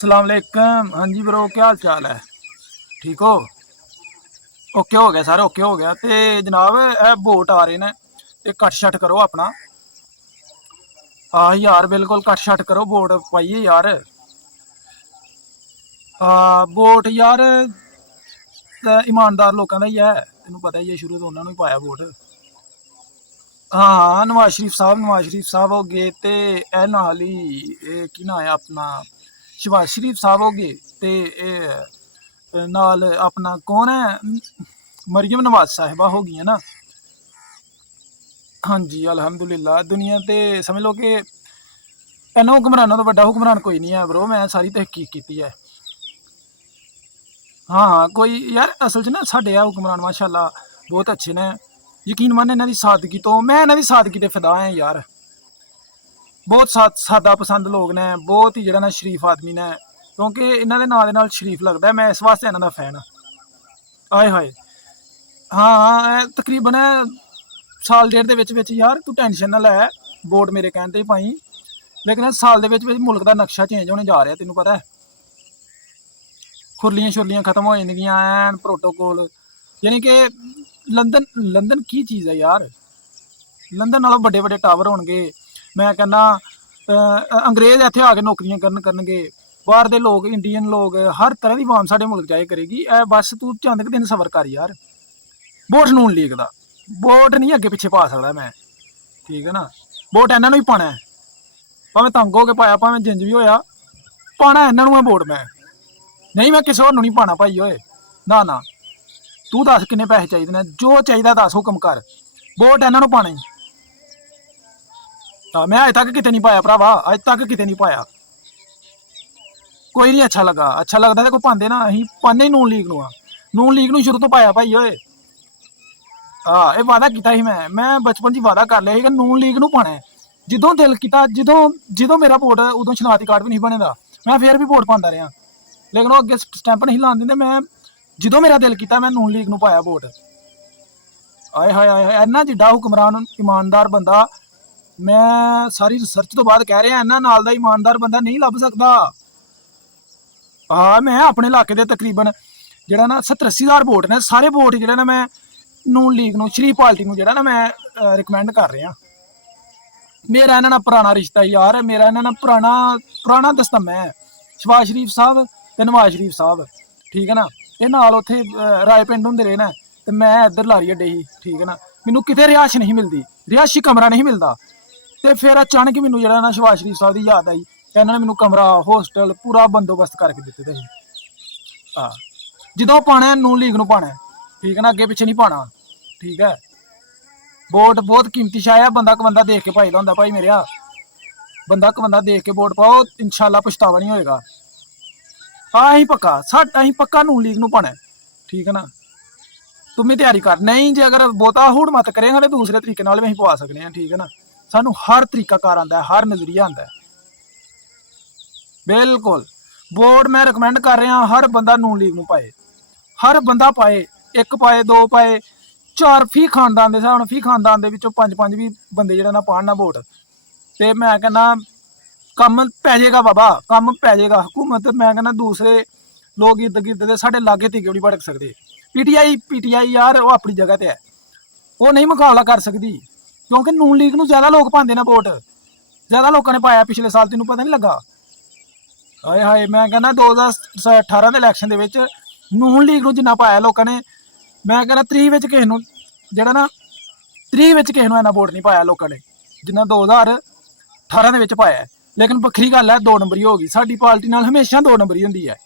अस्सलाम वालेकुम। हाँ जी ब्रो, क्या हाल चाल है? ठीक हो? ओके हो गया सर, ओके हो गया। तो जनाब वोट आ रहे ने, ते कट शट करो अपना। यार बिल्कुल कट शट करो, वोट पाइए यार। वोट यार ईमानदार लोगों का ही है, तेन पता ही है, शुरू तो उन्होंने ही पाया वोट। हाँ, नवाज शरीफ साहब हो गए, ते ए नाल ही की ना है अपना शहबाज शरीफ साहब हो गए, ते नाल अपना कौन है, मरियम नवाज साहिबा हो गई है ना। हाँ जी अल्हम्दुलिल्लाह। दुनिया ते समझ लो कि इन्हों हुक्मरानों तो बड़ा हुक्मरान कोई नहीं है ब्रो, मैं सारी तहकीक की है। हाँ कोई यार असल च ना साढ़े हुक्मरान माशाल्लाह बहुत अच्छे ने। यकीन मन इन्हों की सादगी तो मैं इन्हों की सादगी ते फिदा है यार। बहुत सादा पसंद लोग ने, बहुत ही जरा ना शरीफ आदमी ने, क्योंकि इन्हों के नाँ के नाल शरीफ लगता है, मैं इस वास्ते इन्हों का फैन हाँ। आए हाय। हाँ तकरीबन साल डेढ़ के यार तू टेंशन ना लै, वोट मेरे कहने ही पाई, लेकिन साल के मुल्क का नक्शा चेंज होने जा रहा, तेन पता है। खुरलियां शुरलियां खत्म हो जाएगियां, एन प्रोटोकोल, यानी कि लंदन लंदन की चीज़ है यार। लंदन नालों बड़े बड़े टावर होंगे, मैं कहना अंग्रेज इत्थे आके नौकरियां करनगे, बाहर के लोग, इंडियन लोग, हर तरह की आवाम साढ़े मुल्क जाए करेगी। बस तू चंद के दिन सबर कर यार। वोट नून लीग का वोट नहीं अगे पिछे पा सकता मैं, ठीक है ना। वोट इन्हों ही पाना है, भावें तंग हो के पाया, भावें जिंज भी होया, पाना इन्हों है वोट मैं। नहीं मैं किसी होर नहीं पाना भाई ओए, ना ना। तू दस किन्ने पैसे चाहिए ने, जो चाहिए दस, हुक्म कर, वोट इन्हों पाना ही। मैं अज तक कितने नहीं पाया भरावा, अज तक कितने नहीं पाया, कोई नहीं अच्छा लगा। अच्छा लगता तो कोई पाते ना, अं पाने ही नून लीग नू, नून लीग नू शुरू तो पाया भाई ओए। ये वादा किया ही मैं बचपन च वादा कर लिया कि नून लीग नू पाना है। जिदों दिल किया, जिदों मेरा वोट उदों शनाख्ती कार्ड भी नहीं बने दा, मैं फिर भी वोट पाता रहा, लेकिन वो अगे स्टैंप नहीं लाने देंदे। मैं जिदों मेरा दिल किया मैं नून लीग नू पाया वोट। आए हाय आए हाय, इन्ना जिड्डा हुक्मरान ईमानदार बंदा मैं सारी रिसर्च तो बाद कह रहा, इन्ना नाल दा ईमानदार बंदा नहीं लभ सकता। मैं अपने इलाके के तकरीबन जरा ना 70-80 हज़ार वोट ने, सारे वोट जो ना मैं नून लीग नू, शरीफ पार्टी नू जरा ना मैं रिकमेंड कर रहा। मेरा इन्हां नाल पुराना रिश्ता यार, मेरा इन्हां नाल पुराना दसदा मैं, शहबाज शरीफ साहब ते नवाज शरीफ साहब, ठीक है ना। ये नाल उत्थे राय पिंड होंदे रहे ना, ते मैं इधर लारी अड्डे ही, ठीक है ना। मैनू किते रिहायश नहीं मिलती, रिहायशी कमरा नहीं मिलता, तो फिर अचानक मैनू जरा ना शहबाज शरीफ साहब की याद आई, इन्होंने मैनू कमरा, होस्टल, पूरा बंदोबस्त करके दिते थे। हाँ जो पाना नून लीग नू पाना, ठीक है ना, अगे पिछे नहीं पाना, ठीक है। वोट बहुत कीमती शाह है, बंदा क बंदा देख के पाई दा होंदा भाई मेरे, बंदा क बंदा देख के वोट पाओ, इंशाल्लाह पछतावा नहीं होएगा। हाँ अं पक्का नून लीग नू पाना, ठीक है ना। तुम भी तैयारी कर, नहीं जे अगर बहुता हुड़ मत करेगा तो दूसरे तरीके भी अं पवा सकते हैं, ठीक है ना। सानू हर तरीका कार आता है, हर नजरिया आता है, बिल्कुल। वोट मैं रिकमेंड कर रहा, हर बंदा नून लीग नू पाए, हर बंदा पाए, एक पाए, दो पाए, चार, फी खानदान के हिसाब, फी खानदान के पंज पंज भी बंदे जो ना पान ना वोट, तो मैं कहना कम पै जाएगा बाबा, कम पै जाएगा। हुकूमत मैं कहना दूसरे लोग इर्द गिर्द साढ़े लागे तिगे नहीं भड़क सकते। पीटीआई यार वो अपनी जगह ते है, वो नहीं मुकाबला कर सकती, क्योंकि नून लीग नू ज्यादा लोग पाते ना वोट, ज्यादा लोगों ने पाया पिछले साल, तेन पता नहीं लगा। हाय हाय, मैं कहना 2018 के इलैक्शन के नून लीग नू जिन्ना पाया लोगों ने, मैं कहना 30 किसी जरा ना 30 किसी इन्ना वोट नहीं पाया लोगों ने जिन्ना 2018 के पाया। लेकिन बखरी गल है, 2 नंबरी हो गई, साडी पार्टी नाल हमेशा 2 नंबरी होंदी है।